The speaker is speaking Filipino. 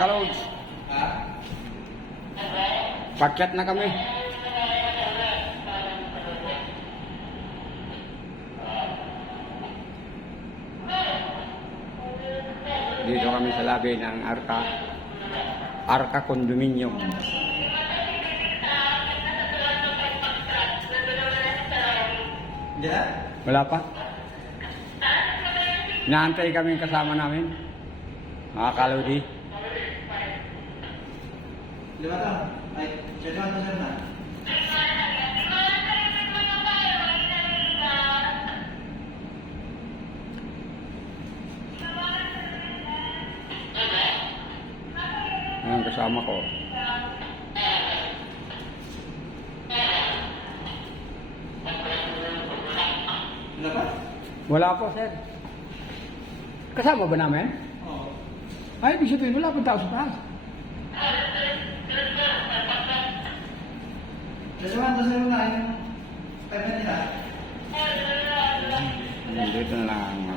Kalods. Ha? Pakyat na kami. Dito kami sa labi ng Arca Condominium. Hindi na? Wala pa. Inaantay kami yung kasama namin. Mga kalodi. Lima to? Ay, siya na, siya na. Ayan kasama ko. Ano ba? Wala po, sir. Kasama ba namin? Oo. Ay, ibig sabihin, wala pong tao sa taas. Siya na, yung payment nila. Dito na lang